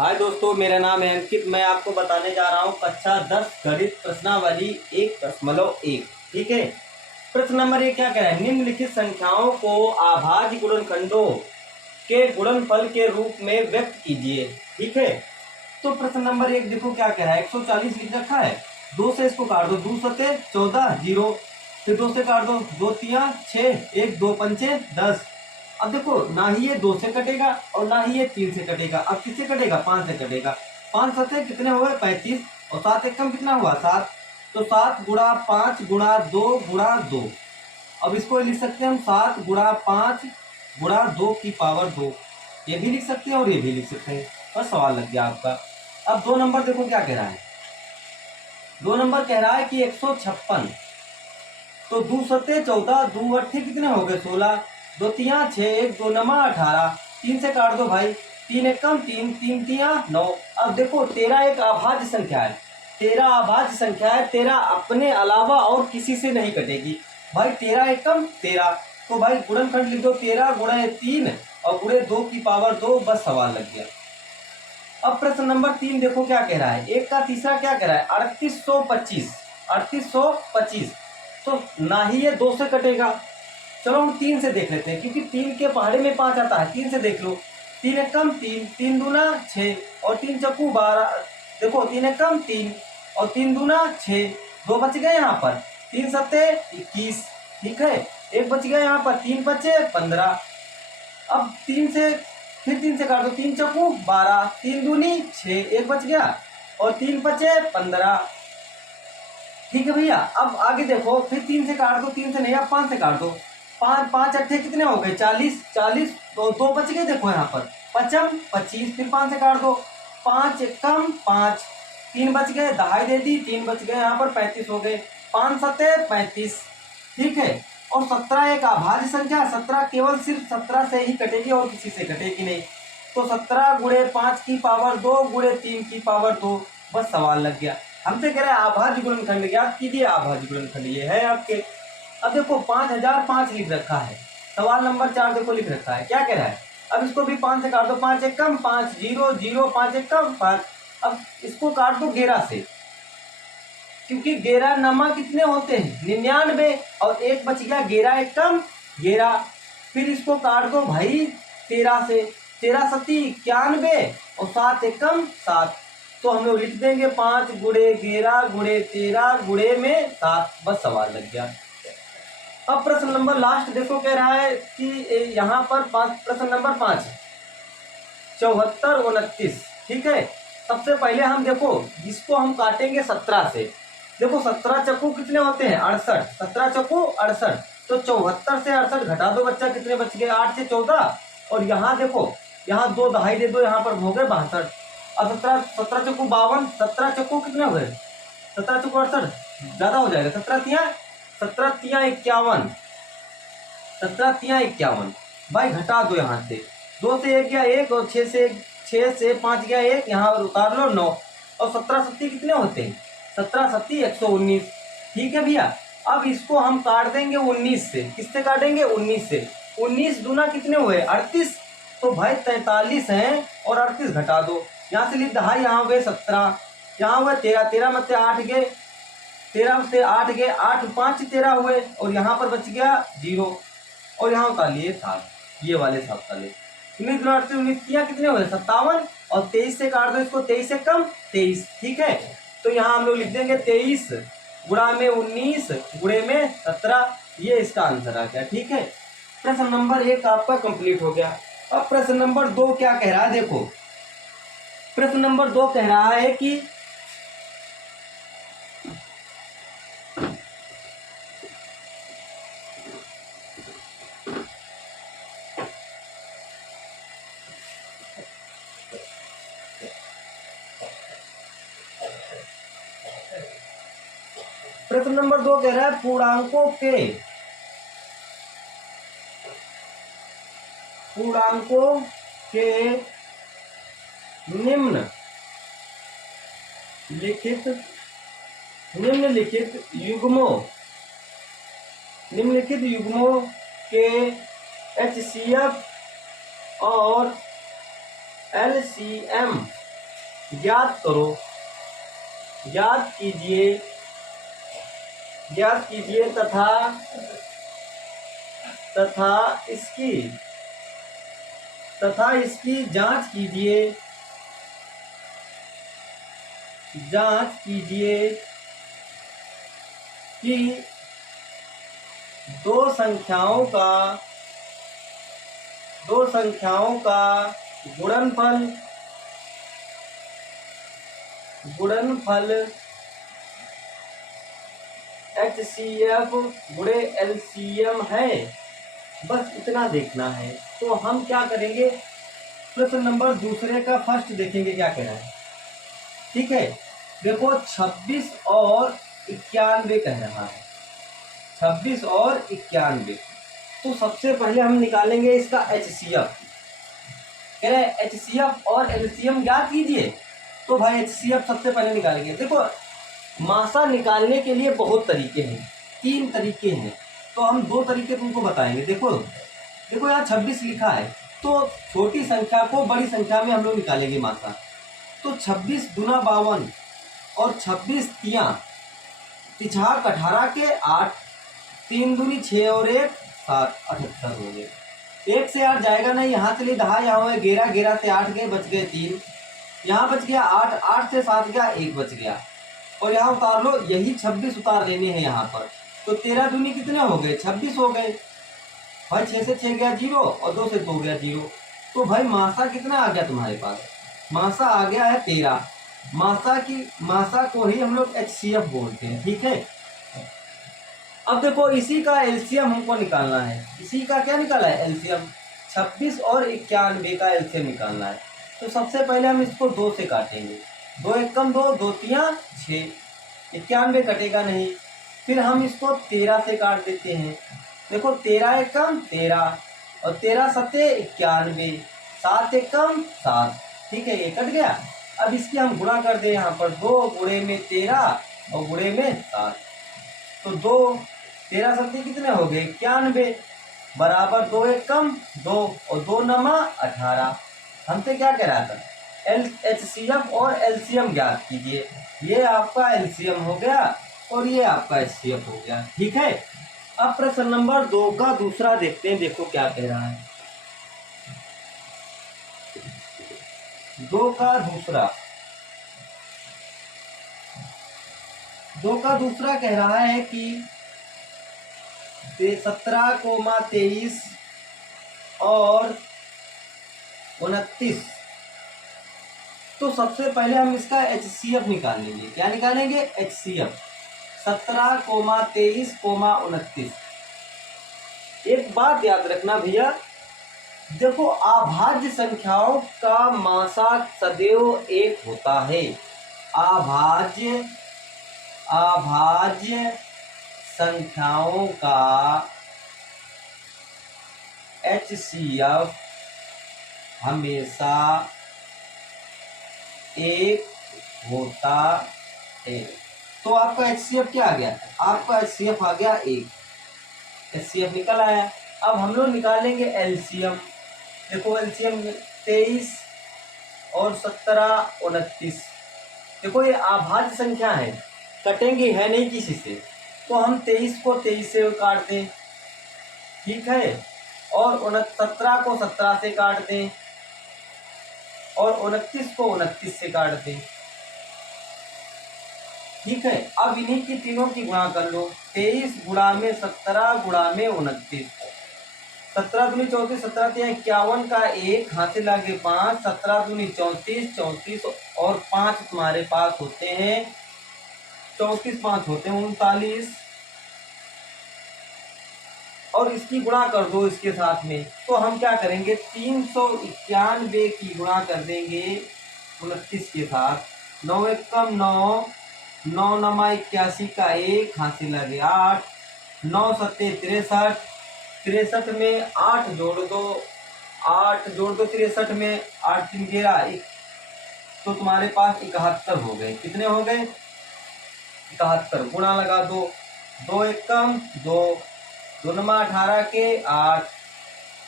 हाय दोस्तों, मेरा नाम है अंकित। मैं आपको बताने जा रहा हूँ कक्षा 10 गणित प्रश्नावली 1.1। ठीक है। प्रश्न नंबर 1 क्या कह रहा है? निम्नलिखित संख्याओं को अभाज्य गुणनखंडों के गुणनफल के रूप में व्यक्त कीजिए। ठीक है। तो प्रश्न नंबर 1 देखो क्या कह रहा है। 140 लिख रखा है। 2 से इसको काट दो, 2 सते 14, 0। फिर 2 से काट दो, 2 तिया 6, 1 2 पंचे 10। अब देखो, ना ही ये 2 से कटेगा और ना ही ये 3 से कटेगा। अब किससे कटेगा? 5 से कटेगा। 5 सते कितने हुए? 35। और 7 एकम कितना हुआ? 7। तो 7 गुणा 5 गुणा 2 गुणा 2। अब इसको लिख सकते हैं हम 7 गुणा 5 गुणा 2 की पावर 2। ये भी लिख सकते हैं और ये भी लिख सकते हैं। बस सवाल लग गया आपका। अब 2 नंबर देखो क्या कह रहा है। 2 नंबर कह रहा है कि 156। तो 2 सते 14, 2 अट्ठे कितने हो गए? 16। 2 तिया 6, 1 2 नमा 18। 3 से काट दो भाई, 3 एकम 3, 3 तिया 9। अब देखो 13 एक अभाज्य संख्या है। 13 अभाज्य संख्या है। 13 अपने अलावा और किसी से नहीं कटेगी भाई। 13 एकम 13। तो भाई गुणनखंड लिख दो, 13 गुणे 3 और गुणे 2 की पावर 2। बस सवाल लग गया। अब प्रश्न नंबर 3 देखो क्या कह रहा है। एक का तीसरा क्या कह रहा है? 3825। 3825। तो ना ही ये 2 से कटेगा। चलो हम 3 से देख लेते हैं, क्योंकि 3 के पहाड़े में 5 आता है। 3 से देख लो। 3 एकम 3, 3 दूना 6 और 3 चक्कू 12। देखो 3 एकम 3 और 3 दूना 6। 2 बच गए यहाँ पर। 3 सत्ते 21। ठीक है। एक बच गया यहाँ पर। 3 बचे 15। अब 3 से फिर 3 से काट दो, 3 चक्कू 12, 3 दूनी 6, एक बच गया और 3 बचे 15। ठीक है भैया। अब आगे देखो, फिर 3 से काट दो, 3 से नहीं, अब 5 से काट दो। 5 5 अट्ठे कितने हो गए? 40। 40 तो 2 बच गए। देखो यहाँ पर पचम 25। फिर 5 से काट दो, 5 एकम 5, 3 बच गए, दहाई दे दी, 3 बच गए यहाँ पर, 35 हो गए। 5 सत्ते 35। ठीक है। और 17 एक अभाज्य संख्या। 17 केवल सिर्फ 17 से ही कटेगी और किसी से कटेगी नहीं। तो 17 गुणे 5 की पावर 2 गुणे 3 की पावर 2। बस सवाल लग गया। हमसे कह रहे हैं अभाज्य गुणनखंड ज्ञात कीजिए। अभाज्य गुणनखंड ये है आपके। अब देखो 5005 लिख रखा है। सवाल नंबर 4 देखो लिख रखा है। क्या कह रहा है? अब इसको भी 5 से काट दो, 5 एकम 5, 0 0, 5 एकम 5। अब इसको काट दो 11 से, क्योंकि 11 नमा कितने होते हैं? 99। और एक बच गया 11 एकम 11। फिर इसको काट दो भाई 13 से। 13 सती 91 और 7 एकम 7। तो हम लोग लिख देंगे 5 गुणे 11 गुणे 13 गुणे में 7। बस सवाल लग गया। अब प्रश्न नंबर लास्ट देखो कह रहा है कि यहाँ पर प्रश्न नंबर 5 74 29। ठीक है। सबसे पहले हम देखो इसको हम काटेंगे 17 से। देखो 17 चक्कू कितने होते हैं? 68। 17 चक्कू 68। तो 74 से 68 घटा दो बच्चा, कितने बच गए? 8 से 14। और यहाँ देखो, यहाँ 2 दहाई दे दो, यहाँ पर हो गए 62। अब 17 चक्कू 52। 17 चक्कू कितने हो गए? 17 चक्कू 68, ज्यादा हो जाएगा। 17 तिया 51। 17 तिया 51। भाई घटा दो यहाँ से। 2 से 1 गया 1 और 6 से 5 गया 1, यहाँ पर उतार लो 9। और 17 सत्ती कितने होते हैं? 17 सत्ती 119। ठीक है भैया। अब इसको हम काट देंगे 19 से। किससे काटेंगे? 19 से। 19 दूना कितने हुए? 38। तो भाई 43 हैं और 38 घटा दो। यहाँ से लिख दहाई, यहाँ हुए 17, यहाँ हुए 13, 13 में से 8 गए, 13 से 8 गए, 8 5 13 हुए और यहाँ पर बच गया 0 और यहाँ उतार लिए 7। ये वाले 7 साले 19 गुना 38, 19 तिया कितने हुए? 57। और 23 से काट दो इसको, 23 से कम 23। ठीक है। तो यहाँ हम लोग लिख देंगे 23 गुणा में 19 गुणे में 17। ये इसका आंसर आ गया। ठीक है। प्रश्न नंबर 1 आपका कंप्लीट हो गया। अब प्रश्न नंबर 2 क्या कह रहा है? देखो प्रश्न नंबर 2 कह रहा है कि प्रश्न नंबर 2 कह रहा है पूर्णांकों के निम्नलिखित युग्मों के HCF और LCM ज्ञात करो, ज्ञात कीजिए, ज्ञात कीजिए तथा तथा इसकी तथा इसकी जांच कीजिए, जांच कीजिए कि दो संख्याओं का गुणनफल HCF गुणे LCM है। बस इतना देखना है। तो हम क्या करेंगे, प्रश्न नंबर दूसरे का फर्स्ट देखेंगे क्या कह रहा है। ठीक है, देखो 26 और 91 कह रहा है, 26 और 91। तो सबसे पहले हम निकालेंगे इसका HCF। कह रहे हैं HCF और LCM ज्ञात कीजिए। तो भाई HCF सबसे पहले निकालेंगे। देखो मासा निकालने के लिए बहुत तरीके हैं, 3 तरीके हैं। तो हम 2 तरीके तुमको बताएंगे। देखो यहाँ 26 लिखा है, तो छोटी संख्या को बड़ी संख्या में हम लोग निकालेंगे मासा। तो 26 दूना 52 और 26 तिया 18 के 8, 3 दूनी 6 और 1 7, 78 हो गए। 1 से 8 जाएगा नहीं, यहाँ से लिए 10, यहाँ हुए 11, 11 से 8 गए, बच गए 3, यहाँ बच गया 8, 8 से 7 गया 1 बच गया। और यहाँ उतार लो, यही 26 उतार लेने हैं यहाँ पर। तो 13 दूनी कितने हो गए, 26 हो गए भाई। 6 से 6 गया 0 और 2 से 2 गया 0। तो भाई मासा कितना आ गया तुम्हारे पास, मासा आ गया है 13। मासा को ही हम लोग HCF बोलते हैं। ठीक है, अब देखो इसी का LCM हमको निकालना है। इसी का क्या निकाला है, LCM। 26 और 91 का LCM निकालना है। तो सबसे पहले हम इसको 2 से काटेंगे। 2 एकम 2, 2 तिया 6, 91 कटेगा नहीं। फिर हम इसको 13 से काट देते हैं। देखो 13 एकम 13 और 13 सत्ते 91, 7 एकम 7। ठीक है, ये कट गया। अब इसकी हम गुणा कर दें यहाँ पर, 2 गुणे में 13 और गुणे में 7। तो 2 13 सत्ते कितने हो गए, 91 बराबर 2 एकम 2 और 2 नमा 18। हमसे क्या कह रहा था, HCF और LCM ज्ञात कीजिए। ये आपका LCM हो गया और ये आपका HCF हो गया। ठीक है, अब प्रश्न नंबर 2 का दूसरा देखते हैं। देखो क्या कह रहा है, 2 का दूसरा कह रहा है कि 17,23 और 29। तो सबसे पहले हम इसका HCF निकाल लेंगे। क्या निकालेंगे, HCF। 17,23, 29। एक बात याद रखना भैया, देखो अभाज्य संख्याओं का मासा सदैव 1 होता है। अभाज्य संख्याओं का HCF हमेशा 1 होता है। तो आपका HCF क्या आ गया, आपका HCF आ गया 1। HCF निकल आया। अब हम लोग निकालेंगे LCM। देखो LCM 23 और 17, 29। देखो ये अभाज्य संख्या है, कटेंगे है नहीं किसी से। तो हम 23 को 23 से काट दें। ठीक है, और 17 को 17 से काट दें और 29 को 29 से काट दें। ठीक है, अब इन्हीं की तीनों की गुणा कर लो। 23 गुणा में 17 गुणा में 29, 17 दूनी 34, 17 तिया 51 का 1 हाथ से लागे 5, 17 दूनी 34, 34 और 5 तुम्हारे पास होते हैं 34, 5 होते हैं 39। और इसकी गुणा कर दो इसके साथ में। तो हम क्या करेंगे, 391 की गुणा कर देंगे 29 के साथ। 9 एकम 9, 9 नमा 81 का 1 हाथ से लगे 8, 9 सत्ते 63, 63 में 8 जोड़ दो, 8 जोड़ दो 63 में, 8 3 11, तो तुम्हारे पास 71 हो गए। कितने हो गए, 71। गुणा लगा दो, 2 एकम 2, 2 नमा 18 के 8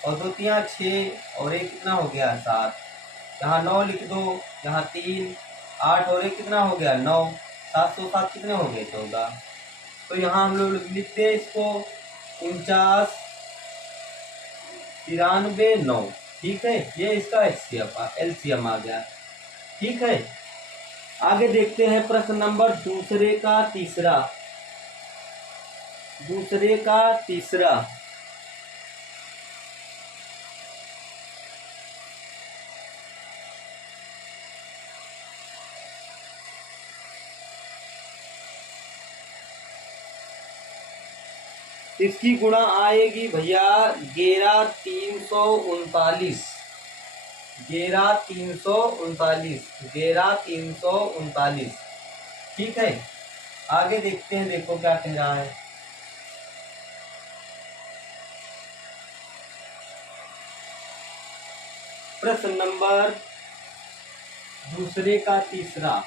और 2 तिया 6 और 1 कितना हो गया 7। यहाँ 9 लिख दो, यहाँ 3 8 और 1 कितना हो गया 9, 707 कितने हो गए 14। तो यहाँ हम लोग लिखते हैं इसको 49, 93, 9। ठीक है, ये इसका एलसीएम आ गया। ठीक है, आगे देखते हैं प्रश्न नंबर दूसरे का तीसरा। इसकी गुणा आएगी भैया 11,339। 11,339। ठीक है, आगे देखते हैं, देखो क्या कह रहा है। प्रश्न नंबर दूसरे का तीसरा।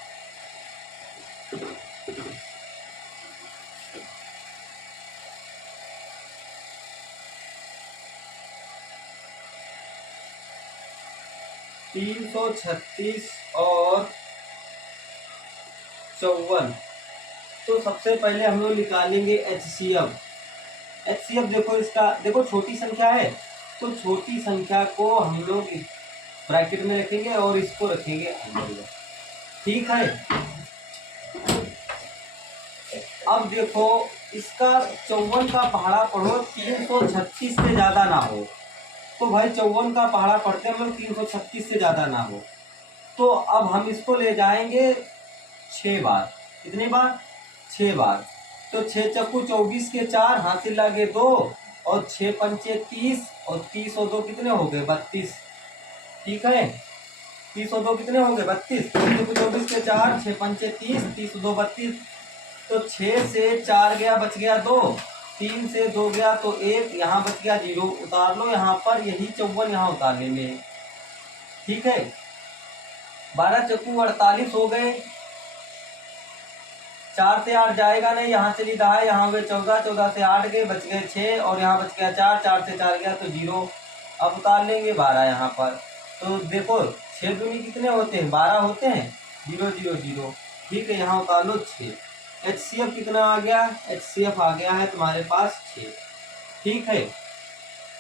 तीन 336 और 54। तो सबसे पहले हम लोग निकालेंगे HCF। देखो इसका, देखो छोटी संख्या है तो छोटी संख्या को हम लोग ब्रैकेट में रखेंगे और इसको रखेंगे अंदर। ठीक है, अब देखो इसका 54 का पहाड़ा पढ़ो 336 से ज्यादा ना हो। तो भाई 54 का पहाड़ा पढ़ते हम लोग 336 से ज्यादा ना हो। तो अब हम इसको ले जाएंगे 6 बार। कितनी बार? 6 बार। तो 6 चक्कू 24 के 4, हासिल लागे 2 और 6 पंचे 30 और 30 और 2 कितने हो गए 32। ठीक है, 30 और 2 कितने हो गए 32। 24 के 4, 6 पंचे 30, 30 और 2 32। तो 6 से 4 गया, बच गया 2, 3 से 2 गया तो 1, यहाँ बच गया 0। उतार लो यहाँ पर, यही 54 यहाँ उतार लेंगे। ठीक है, 12 चक्कू 48 हो गए। 4 से 8 जाएगा नहीं, यहाँ से लीधा है, यहाँ हुए 14, 14 से 8 गए, बच गए 6 और यहाँ बच गया 4, 4 से 4 गया तो 0। अब उतार लेंगे 12 यहाँ पर। तो देखो 6 दूनी कितने होते हैं 12 होते हैं, 0 0 0। ठीक है, यहाँ उतार लो 6। HCF कितना आ गया? HCF आ गया है तुम्हारे पास 6। ठीक है,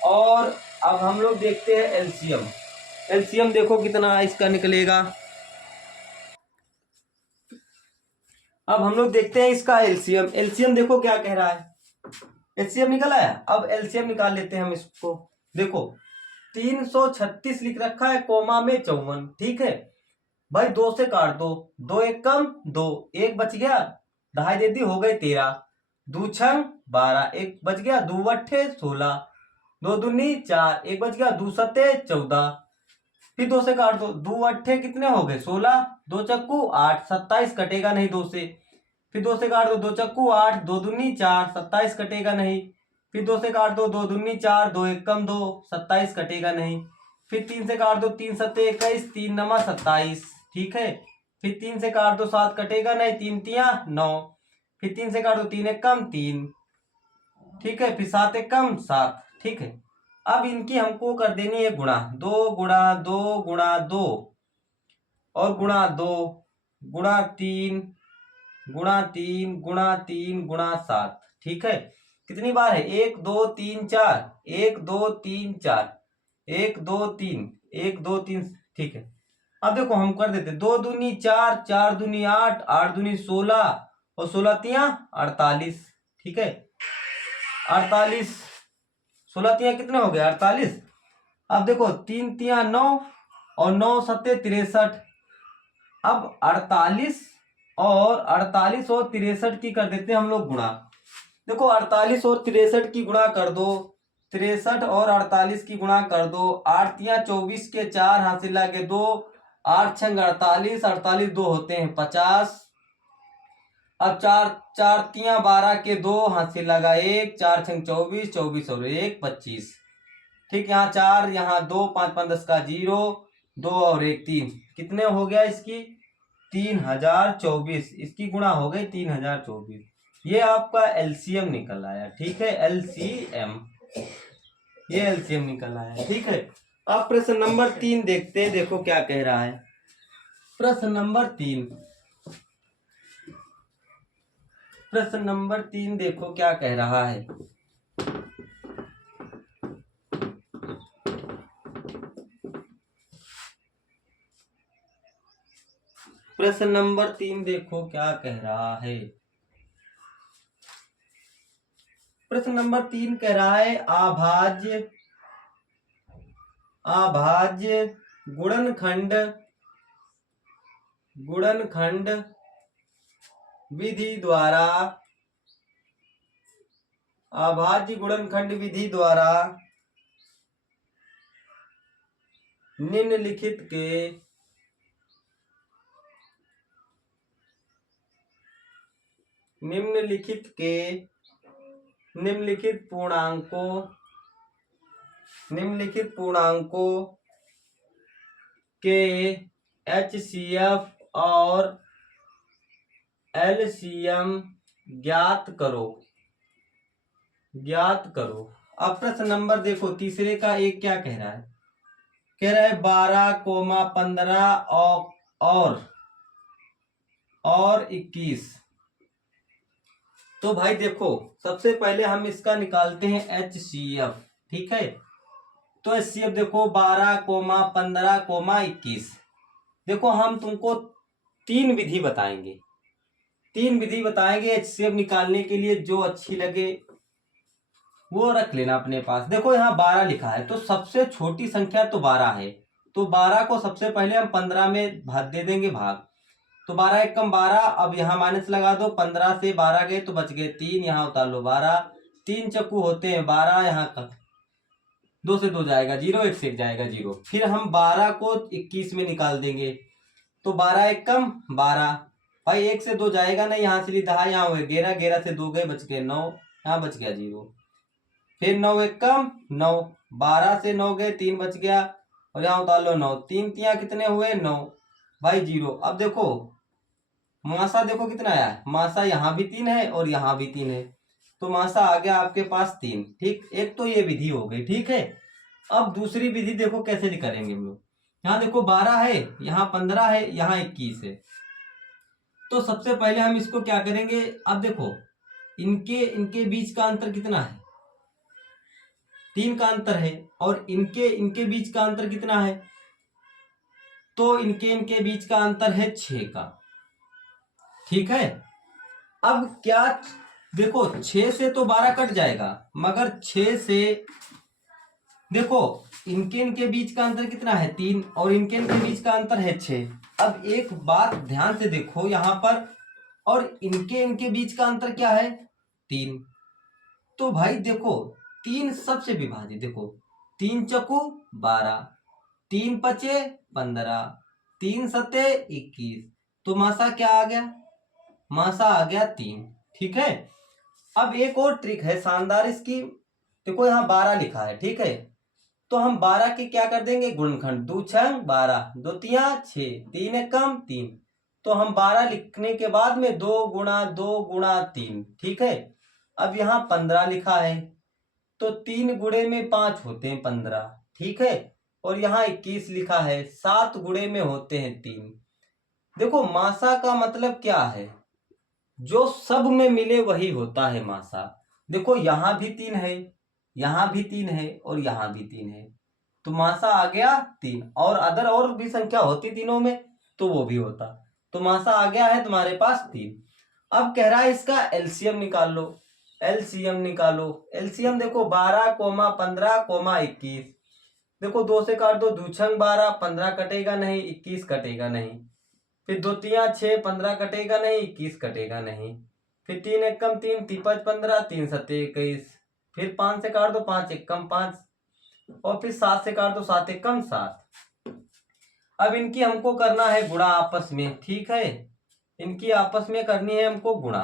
और अब हम लोग देखते हैं LCM देखो कितना इसका निकलेगा। अब हम लोग देखते हैं इसका LCM देखो क्या कह रहा है। LCM निकल आया, अब LCM निकाल लेते हैं हम इसको। देखो 336 लिख रखा है, कोमा में 54। ठीक है भाई, 2 से काट दो, 2 1 कम 2, 1 बच गया, दहाई दे दी, हो गए 13, 2 छंग 12, 1 बच गया, 2 अट्ठे 16, 2 दूनी 4, 1 बच गया, 2 सत्ते 14। फिर 2 से काट दो, 2 अट्ठे कितने हो गए 16, 2 चक्कू 8, 27 कटेगा नहीं 2 से। फिर 2 से काट दो, 2 चक्कू 8, 2 दूनी 4, 27 कटेगा नहीं। फिर 2 से काट दो, 2 दूनी 4, 2 1 कम 2, 27 कटेगा नहीं। फिर 3 से काट दो, 3 सत्ते 21, 3 नमा 27। ठीक है, फिर 3 से काट दो, 7 कटेगा नहीं, 3 तिया 9। फिर 3 से काट दो, 3 1 कम 3। ठीक है, फिर 7 1 कम 7। ठीक है, अब इनकी हमको कर देनी है गुणा, 2 गुणा 2 गुणा 2 और गुणा 2 गुणा 3 गुणा 3 गुणा 3 गुणा 7। ठीक है, कितनी बार है 1 2 3 4, 1 2 3 4, 1 2 3, 1 2 3। ठीक है, अब देखो हम कर देते 2 दूनी 4, 4 दूनी 8, 8 दूनी 16 और 16 तिया 48। ठीक है, 48, 16 तिया कितने हो गए 48। अब देखो 3 तिया 9 और 9 सत्ते 63। अब 48 और 63 की कर देते हैं हम लोग गुणा। देखो 48 और 63 की गुणा कर दो, 63 और 48 की गुणा कर दो, 8 तिया 24 के 4, हासिल लागे 2, 8 छंग 48, 48 2 होते हैं 50। अब 4 4 तिया 12 के 2, हासिल लगा 1, 4 छंग 24, 24 और 1 25। ठीक, यहाँ 4 यहाँ 2, 5 5 10 का 0, 2 और 1 3, कितने हो गया इसकी 3024। इसकी गुणा हो गई 3024। ये आपका LCM निकल आया। ठीक है, LCM, ये LCM निकल आया। ठीक है, अब प्रश्न नंबर 3 देखते हैं, देखो क्या कह रहा है। प्रश्न नंबर 3, प्रश्न नंबर 3 देखो क्या कह रहा है। प्रश्न नंबर 3 देखो क्या कह रहा है। प्रश्न नंबर 3 कह रहा है अभाज्य गुणनखंड अभाज्य गुणनखंड विधि द्वारा निम्नलिखित पूर्णांकों के HCF और LCM ज्ञात करो। अब प्रश्न नंबर देखो तीसरे का एक क्या कह रहा है, कह रहा है 12,15 और 21। तो भाई देखो सबसे पहले हम इसका निकालते हैं HCF, ठीक है। तो HCF देखो 12,15, 21। देखो हम तुमको तीन विधि बताएंगे HCF निकालने के लिए, जो अच्छी लगे वो रख लेना अपने पास। देखो यहाँ 12 लिखा है तो सबसे छोटी संख्या तो 12 है, तो 12 को सबसे पहले हम 15 में दे देंगे भाग। तो 12 एक कम 12, अब यहाँ माइनस लगा दो, 15 से 12 गए तो बच गए 3, यहाँ उतार लो 12, 3 चक्कू होते हैं 12, यहाँ का 2 से 2 जाएगा 0, 1 से 1 जाएगा 0। फिर हम 12 को 21 में निकाल देंगे, तो 12 एक कम 12, भाई 1 से 2 जाएगा नहीं, यहाँ से ली 10, यहाँ हुए 11, 11 से 2 गए बच गए 9, यहाँ बच गया 0। फिर 9 एक कम 9, 12 से 9 गए 3 बच गया, और यहाँ उतार लो 9, 3 तियाँ कितने हुए 9, भाई 0। अब देखो मासा देखो कितना आया है, मासा यहाँ भी 3 है और यहाँ भी 3 है, तो मासा आ गया आपके पास 3, ठीक। एक तो ये विधि हो गई, ठीक है। अब दूसरी विधि देखो कैसे करेंगे हम लोग। यहाँ देखो 12 है, यहाँ 15 है, यहाँ 21 है। तो सबसे पहले हम इसको क्या करेंगे, अब देखो इनके बीच का अंतर कितना है, 3 का अंतर है, और इनके बीच का अंतर कितना है, तो इनके बीच का अंतर है 6 का, ठीक है। अब क्या देखो 6 से तो 12 कट जाएगा, मगर 6 से देखो इनके बीच का अंतर कितना है 3, और इनके बीच का अंतर है 6। अब एक बात ध्यान से देखो यहाँ पर, और इनके बीच का अंतर क्या है 3, तो भाई देखो 3 सबसे विभाजित, देखो 3 चकू 12, 3 पचे 15, 3 सते 21, तो मासा क्या आ गया, मासा आ गया 3, ठीक है। अब एक और ट्रिक है शानदार इसकी, देखो यहाँ 12 लिखा है, ठीक है। तो हम 12 के क्या कर देंगे गुणनखंड, 2 छंग 12, 2 तिया 6, 3 एक कम 3, तो हम 12 लिखने के बाद में 2 गुणा 2 गुणा 3, ठीक है। अब यहाँ 15 लिखा है, तो 3 गुणे में 5 होते हैं 15, ठीक है। और यहाँ 21 लिखा है, 7 गुणे में होते हैं 3। देखो मासा का मतलब क्या है, जो सब में मिले वही होता है मासा। देखो यहाँ भी 3 है, यहाँ भी 3 है, और यहाँ भी 3 है, तो मासा आ गया 3, और अदर और भी संख्या होती तीनों में तो वो भी होता, तो मासा आ गया है तुम्हारे पास 3। अब कह रहा है इसका एलसीएम निकाल लो, एलसीएम देखो 12, 15, 21, देखो 2 से काट दो, 2 छंग 12, 15 कटेगा नहीं, 21 कटेगा नहीं, फिर 2 तिया 6, 15 कटेगा नहीं, 21 कटेगा नहीं, फिर 3 एक कम 3, 5 15, 3 सत्ते 21, फिर 5 से काट दो, 5 एक कम 5, और फिर 7 से काट दो, 7 एक कम 7। अब इनकी हमको करना है गुणा आपस में, ठीक है, इनकी आपस में करनी है हमको गुणा।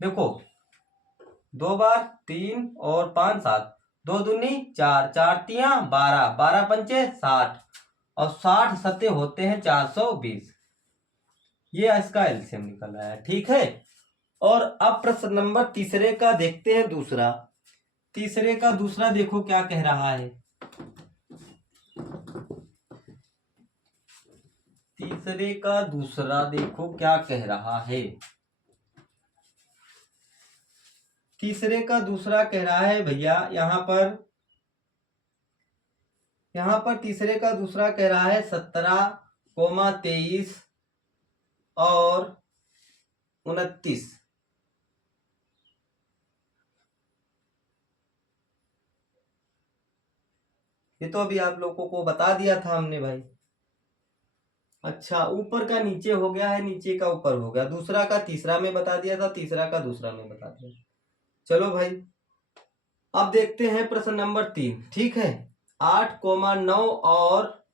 देखो 2 बार 3 और 5 7, 2 दूनी 4, 4 तिया 12, 12 पंचे 60, और 60 सत्ते होते हैं 420। ये इसका एलसीएम निकल आया, ठीक है। और अब प्रश्न नंबर तीसरे का देखते हैं दूसरा। तीसरे का दूसरा देखो क्या कह रहा है। तीसरे का दूसरा देखो क्या कह रहा है। तीसरे का दूसरा कह रहा है भैया, यहाँ पर तीसरे का दूसरा कह रहा है 17, 23 और 29। ये तो अभी आप लोगों को बता दिया था हमने भाई। अच्छा, ऊपर का नीचे हो गया है, नीचे का ऊपर हो गया। दूसरा का तीसरा में बता दिया था, तीसरा का दूसरा में बता दिया। चलो भाई, अब देखते हैं प्रश्न नंबर 3। ठीक है, 8,9 और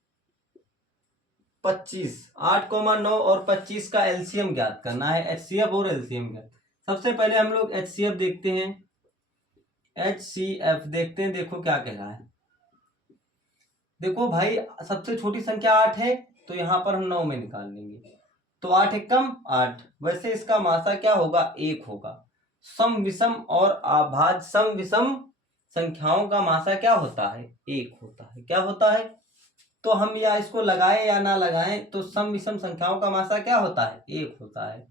25, 8,9 और 25 का एलसीएम ज्ञात करना है। एचसीएफ और एलसीएम ज्ञात। सबसे पहले हम लोग एचसीएफ देखते हैं। एचसीएफ देखते हैं, देखो क्या कह रहा है। देखो भाई, सबसे छोटी संख्या 8 है, तो यहां पर हम 9 में निकाल लेंगे। तो 8 एकम 8। वैसे इसका मासा क्या होगा? 1 होगा। सम विषम और अभाज्य सम विषम संख्याओं का मासा क्या होता है? 1 होता है। क्या होता है? तो हम या इसको लगाएं या ना लगाएं, तो सम विषम संख्याओं का मासा क्या होता है? 1 होता है।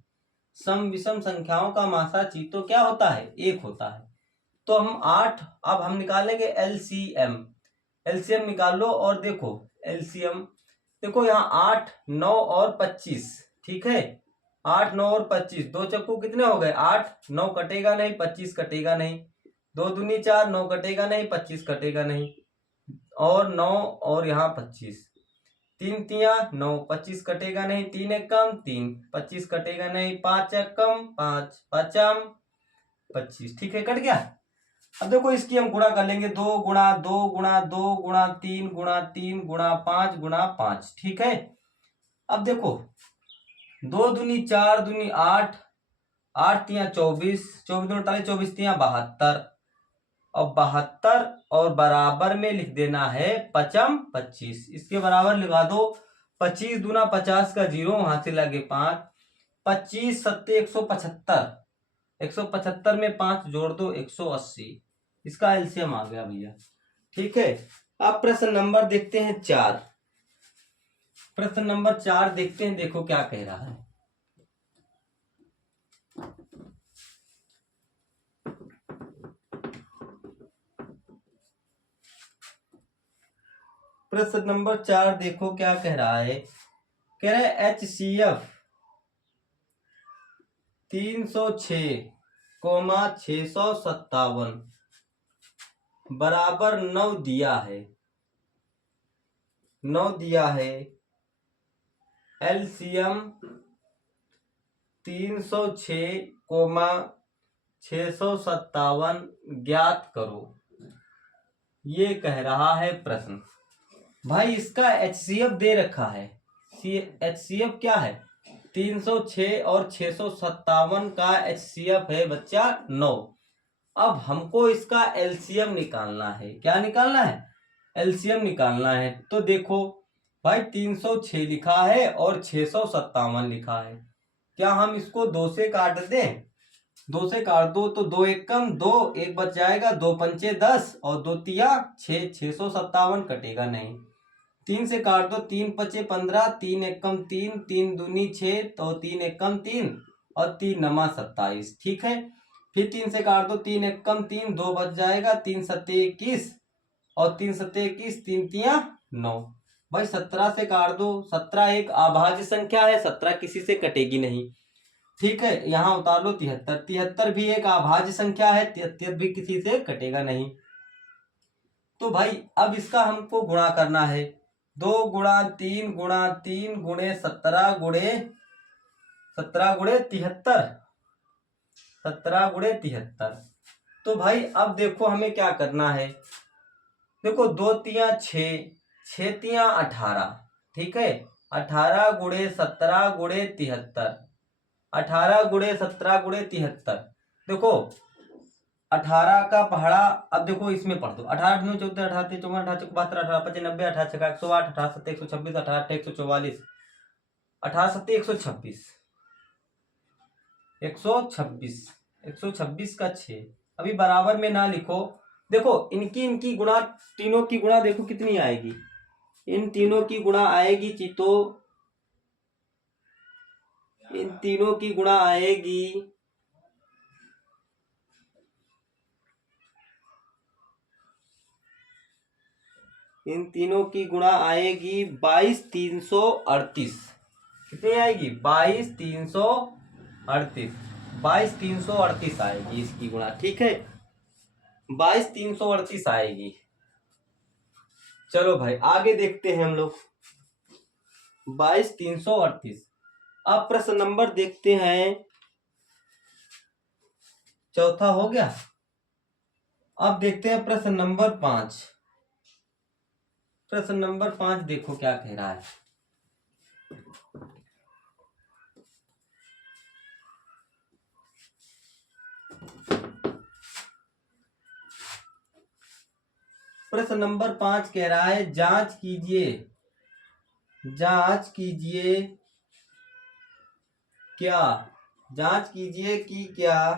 सम विषम संख्याओं का मासा चीतो क्या होता है? 1 होता है। तो हम 8, अब हम निकालेंगे एलसीएम। एलसीएम निकाल लो और देखो एलसीएम। देखो यहाँ 8, 9 और 25। ठीक है, 8, 9 और 25, दो चक्कू कितने हो गए? 8, 9 कटेगा नहीं, 25 कटेगा नहीं। 2 दूनी 4, 9 कटेगा नहीं, 25 कटेगा नहीं। और 9 और यहाँ 25, 3 तिया 9, 25 कटेगा नहीं। 3 एकम 3, 25 कटेगा नहीं। 5 एकम 5, 5 25। ठीक है, कट गया। अब देखो इसकी हम गुणा कर लेंगे। 2 गुणा 2 गुणा 2 गुणा 3 गुणा 3 गुणा 5 गुणा 5। ठीक है, अब देखो 2 दूनी 4 दूनी 8, 8 तिया 24, 24 दूनी 48, 24 तिया 72। और 72 और बराबर में लिख देना है 5 25। इसके बराबर लगा दो। 25 दूना 50 का 0, वहां से लगे 5। 25 सत्ते 175, 175 में 5 जोड़ दो 180। इसका एलसीएम आ गया भैया। ठीक है, अब प्रश्न नंबर देखते हैं 4। प्रश्न नंबर 4 देखते हैं, देखो क्या कह रहा है। प्रश्न नंबर 4 देखो क्या कह रहा है। कह रहा है एचसीएफ 306,657 बराबर 9 दिया है। 9 दिया है। एलसीएम 306,657 ज्ञात करो, ये कह रहा है प्रश्न। भाई इसका एचसीएफ दे रखा है। एचसीएफ क्या है? 306 और 657 का एचसीएफ है बच्चा 9। अब हमको इसका एलसीएम निकालना है। क्या निकालना है? एलसीएम निकालना है। तो देखो भाई 306 लिखा है और 657 लिखा है। क्या हम इसको 2 से काट दें? 2 से काट दो तो 2 एकम 2, 1 बच जाएगा। 2 पंचे 10 और 2 तिया 6, 657 कटेगा नहीं। 3 से काट दो, 3 पचे 15, 3 एकम 3, 3 दूनी 6, तो 3 एकम 3 और 3 नमा 27। ठीक है, फिर 3 से काट दो, 3 एकम 3, 2 बच जाएगा। 3 सत्ते 21 और 3 सत्ते 21, 3 तिया 9। भाई 17 से काट दो। 17 एक अभाज्य संख्या है, 17 किसी से कटेगी नहीं। ठीक है, यहाँ उतार लो 73। 73 भी एक अभाज्य संख्या है, 73 भी किसी से कटेगा नहीं। तो भाई अब इसका हमको गुणा करना है। 2 गुणा 3 गुणा 3 गुणे 17 गुणे 73, 17 गुणे 73। तो भाई अब देखो हमें क्या करना है। देखो 2 तिया 6, 6 तिया 18। ठीक है, 18 गुणे 17 गुणे 73, 18 गुणे 17 गुणे 73। देखो 18 का पहाड़ा, अब देखो इसमें पढ़ दो। 18 9 14 18 13 14 18 72 18 25 90 18 छक्का 108 18 7 126 18 8 144 18 7 126 126 126 का 6। अभी बराबर में ना लिखो। देखो इनकी गुणा, तीनों की गुणा देखो कितनी आएगी। इन तीनों की गुणा आएगी चीतो इन तीनों की गुणा आएगी इन तीनों की गुणा आएगी 22,338। कितनी आएगी? 22,338। 22,338 आएगी इसकी गुणा। ठीक है, 22,338 आएगी। चलो भाई आगे देखते हैं हम लोग। 22,338। अब प्रश्न नंबर देखते हैं, चौथा हो गया। अब देखते हैं प्रश्न नंबर 5। प्रश्न नंबर 5 देखो क्या कह रहा है। प्रश्न नंबर 5 कह रहा है, जांच कीजिए क्या जांच कीजिए कि क्या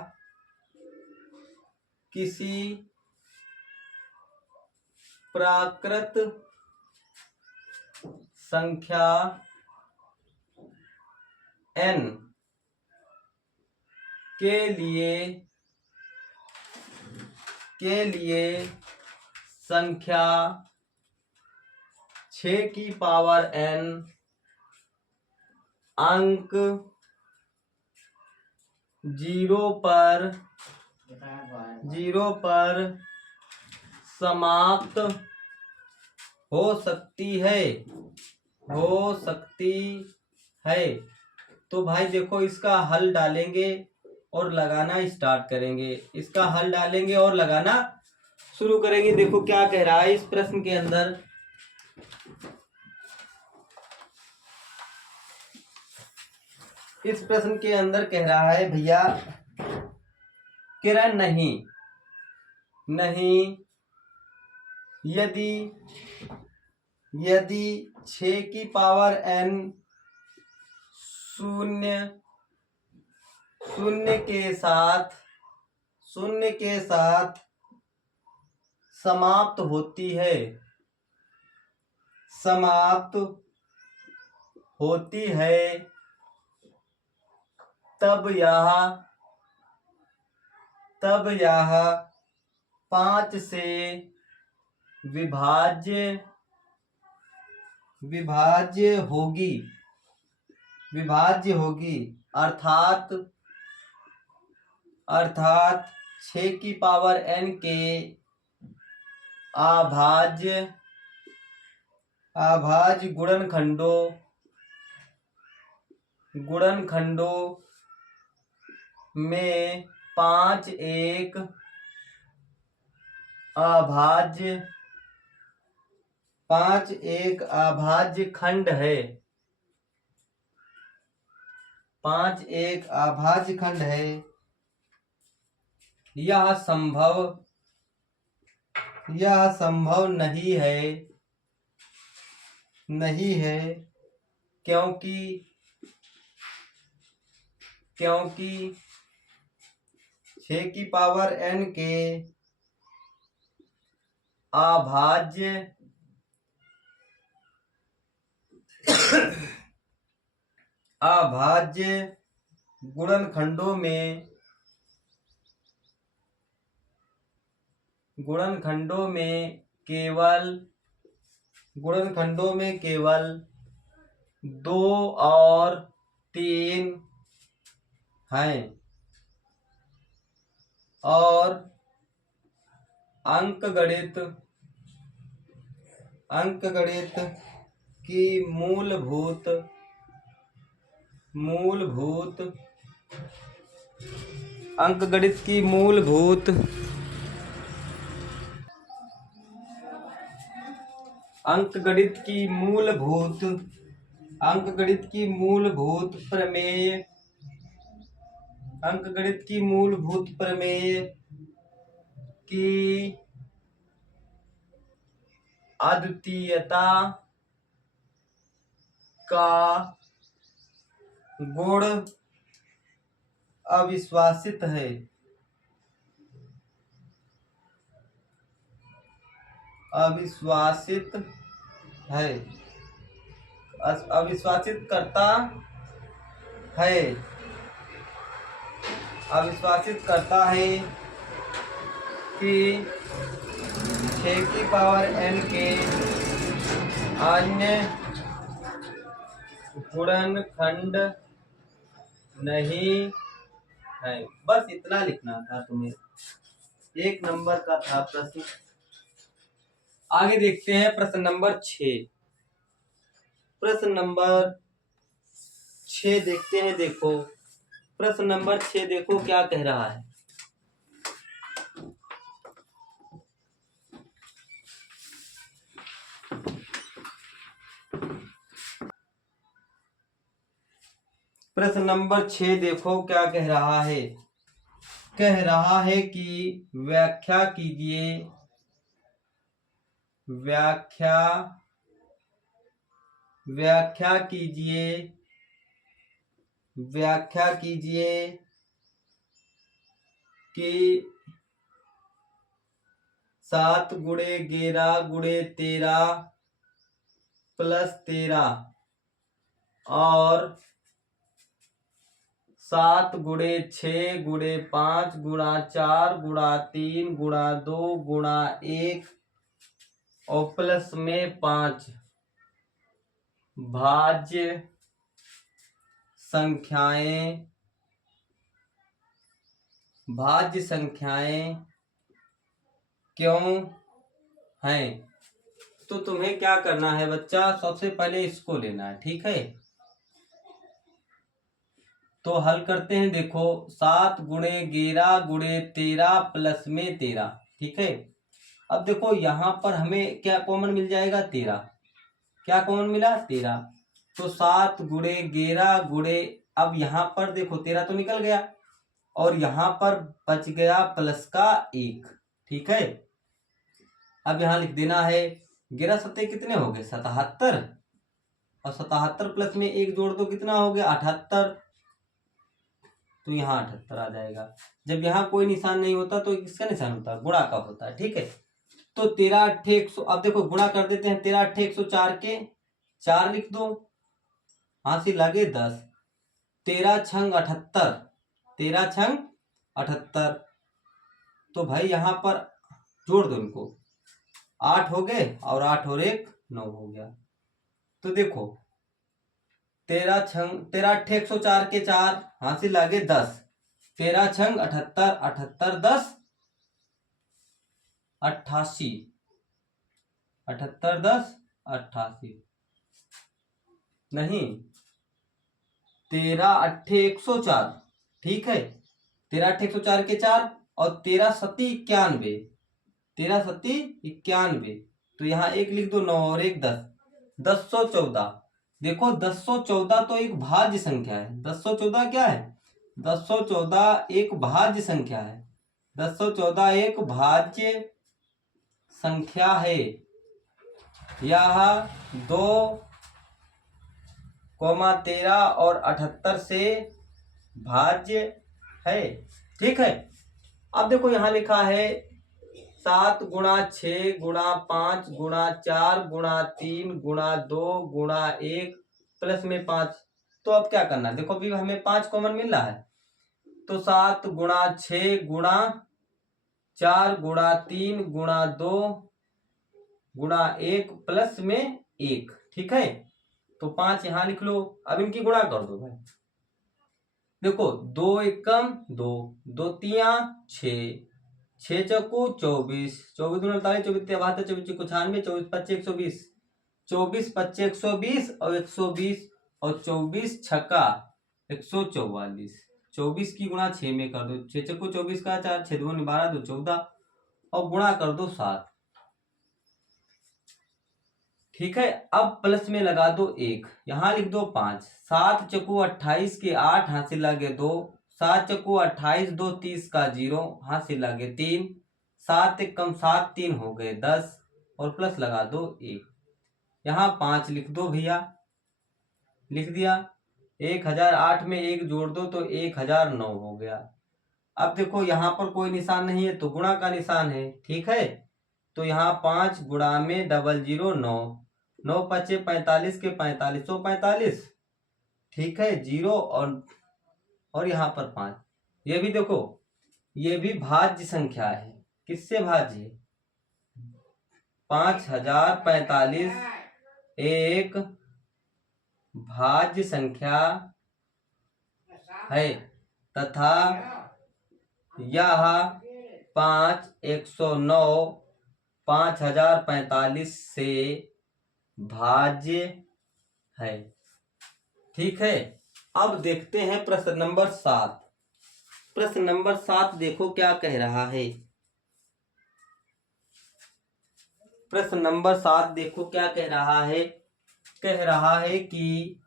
किसी प्राकृत संख्या n के लिए संख्या 6 की पावर n अंक 0 पर समाप्त हो सकती है। तो भाई देखो, इसका हल डालेंगे और लगाना स्टार्ट करेंगे। इसका हल डालेंगे और लगाना शुरू करेंगे। देखो क्या कह रहा है इस प्रश्न के अंदर। इस प्रश्न के अंदर कह रहा है भैया, किरण नहीं यदि 6 की पावर n शून्य के साथ समाप्त होती है तब यह 5 से विभाज्य होगी। अर्थात 6 की पावर n के अभाज्य गुणनखंडों में 5 एक अभाज्य खंड है। 5 एक अभाज्य खंड है। यह संभव नहीं है क्योंकि 6 की पावर n के अभाज्य गुणनखंडों में केवल 2 और 3 हैं और अंकगणित की मूलभूत प्रमेय की अद्वितीयता का गुण अविश्वासित है। अविश्वासित करता है, अविश्वासित करता है कि 6 की पावर n के अन्य गुणनखंड नहीं है। बस इतना लिखना था तुम्हें, 1 नंबर का था प्रश्न। आगे देखते हैं प्रश्न नंबर 6। प्रश्न नंबर 6 देखते हैं। देखो प्रश्न नंबर 6 देखो क्या कह रहा है। प्रश्न नंबर 6 देखो क्या कह रहा है। कह रहा है कि व्याख्या कीजिए, व्याख्या कीजिए, व्याख्या कीजिए कि 7 गुणे 11 गुणे 13 प्लस 13 और 7 गुणे 6 गुणे 5 गुणा 4 गुणा 3 गुणा 2 गुणा 1 और प्लस में 5 भाज्य संख्याएं, भाज्य संख्याएं क्यों हैं। तो तुम्हें क्या करना है बच्चा, सबसे पहले इसको लेना है, ठीक है। तो हल करते हैं। देखो 7 गुणे 11 गुणे 13 प्लस में 13, ठीक है। अब देखो यहाँ पर हमें क्या कॉमन मिल जाएगा, 13। क्या कॉमन मिला, 13। तो 7 गुणे 11 गुणे, अब यहाँ पर देखो 13 तो निकल गया और यहाँ पर बच गया प्लस का 1, ठीक है। अब यहाँ लिख देना है 11 सत्ते कितने हो गए, 77 और 77 प्लस में 1 जोड़ दो कितना हो गया, 78। तो यहाँ 78 आ जाएगा। जब यहाँ कोई निशान नहीं होता तो किसका निशान होता है, गुणा का होता है, ठीक है। तो 13 अट्ठे 100, अब देखो गुणा कर देते हैं। 13 अट्ठे 104 के 4 लिख दो, हासिल लगे 10। 13 छंग 78, 13 छंग 78। तो भाई यहाँ पर जोड़ दो इनको, 8 हो गए और 8 और 1 9 हो गया। तो देखो 13 अट्ठे 104 के 4, हासिल लगे 10। 13 छंग 78, 78 10 88, 78 10 88 नहीं, 13 अट्ठे 104, ठीक है। 13 अट्ठे 104 के 4 और 13 सत्ती 91, 13 सत्ती 91। तो यहाँ 1 लिख दो, 9 और 1 10, 1014। देखो 1014 तो एक भाज्य संख्या है। 1014 क्या है, 1014 एक भाज्य संख्या है। 1014 एक भाज्य संख्या है। यह 2, 13 और 78 से भाज्य है, ठीक है। अब देखो यहाँ लिखा है 7 गुणा 6 गुणा 5 गुणा 4 गुणा 3 गुणा 2 गुणा 1 प्लस में 5। तो अब क्या करना है, देखो अभी हमें 5 कॉमन मिल रहा है। तो 7 गुणा 6 गुणा 4 गुणा 3 गुणा 2 गुणा 1 प्लस में 1, ठीक है। तो 5 यहाँ लिख लो। अब इनकी गुणा कर दो भाई। देखो 2 एकम 2, 2 तिया 6, 6 चौको 24, 24 दूनी 48, 24 तिया 72, 24 चौको 96, 24 पच्चे 120, 24 पच्चे 120 और 120 और 24 छक्का 144। 24 की गुणा 6 में कर दो, 6 चक्को 24 का 4, 6 दूनी 12, 2 14 और गुणा कर दो 7, ठीक है। अब प्लस में लगा दो 1, यहाँ लिख दो 5। 7 चक्कू 28 के 8, हासिल लगे 2, 7 चक्कू 28, 2 30 का 0, हासिल लगे 3, 7 एक कम 7 3 हो गए 10 और प्लस लगा दो 1। यहाँ 5 लिख दो भैया, लिख दिया। 1008 में 1 जोड़ दो तो 1009 हो गया। अब देखो यहाँ पर कोई निशान नहीं है तो गुणा का निशान है, ठीक है। तो यहाँ 5 गुणा में 00 9, 9 पचे 45 के 45, 145 ठीक है, 0 और यहाँ पर 5। ये भी देखो, ये भी भाज्य संख्या है। किससे भाज्य? 5045 एक भाज्य संख्या है तथा यह 5 109 5045 से भाज्य है। ठीक है, अब देखते हैं प्रश्न नंबर 7। प्रश्न नंबर 7 देखो क्या कह रहा है। प्रश्न नंबर 7 देखो क्या कह रहा है। कह रहा है कि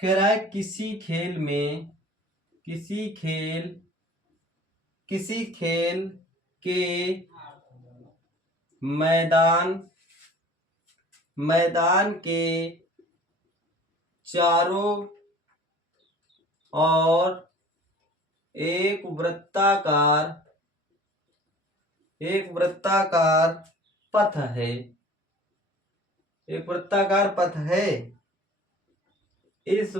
कह रहा है किसी खेल के मैदान के चारों ओर एक वृत्ताकार पथ है। एक वृत्ताकार पथ है। इस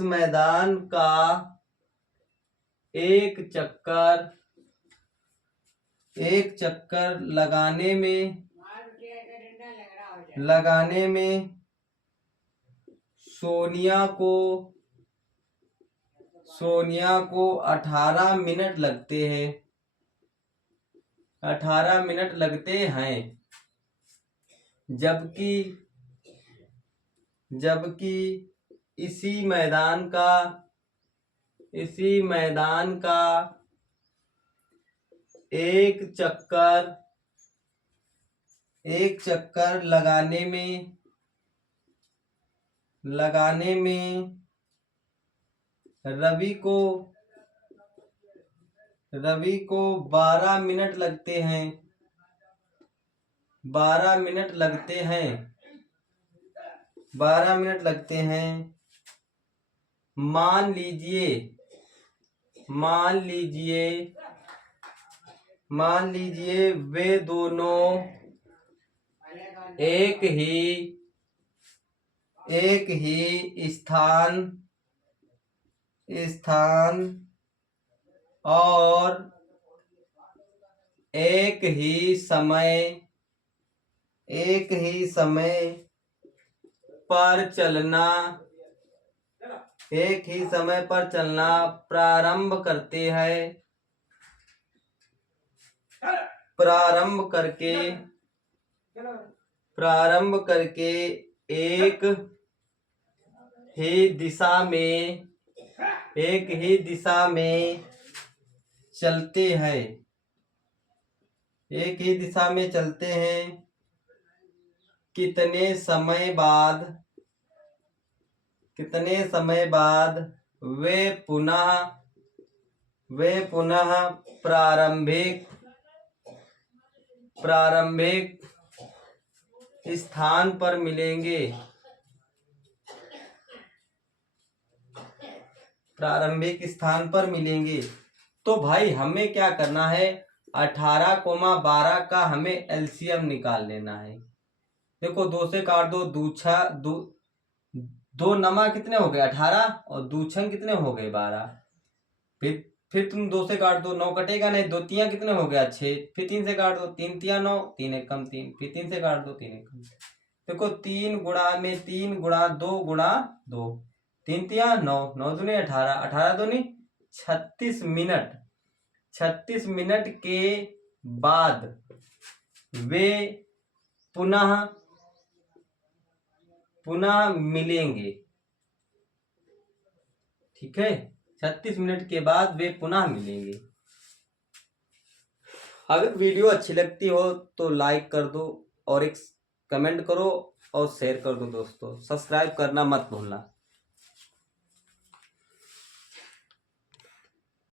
मैदान का एक चक्कर लगाने में सोनिया को 18 मिनट लगते हैं। 18 मिनट लगते हैं। जबकि इसी मैदान का एक चक्कर लगाने में रवि को 12 मिनट लगते हैं। 12 मिनट लगते हैं। मान लीजिए वे दोनों एक ही स्थान और एक ही समय पर चलना प्रारंभ करके एक ही दिशा में चलते हैं। कितने समय बाद वे पुनः प्रारंभिक स्थान पर मिलेंगे। तो भाई हमें क्या करना है, 18,12 का हमें एलसीएम निकाल लेना है। देखो 2 से काट दो, दो नमा कितने हो गए 18 और दूछंग कितने हो गए 12। फिर तुम 2 से काट दो, 9 कटेगा नहीं। 2 तियां कितने हो गया 6। फिर 3 से काट दो, 3 तियां 9, 3 एक कम 3। फिर 3 से काट दो, 3 एक कम। देखो 3 गुणा 2 गुणा 2, 3 तियां 9, 9 दूनी 18, 18 दूनी 36 मिनट। 36 मिनट के बाद वे पुनः मिलेंगे। ठीक है, 36 मिनट के बाद वे पुनः मिलेंगे। अगर वीडियो अच्छी लगती हो तो लाइक कर दो और एक कमेंट करो और शेयर कर दो दोस्तों। सब्सक्राइब करना मत भूलना।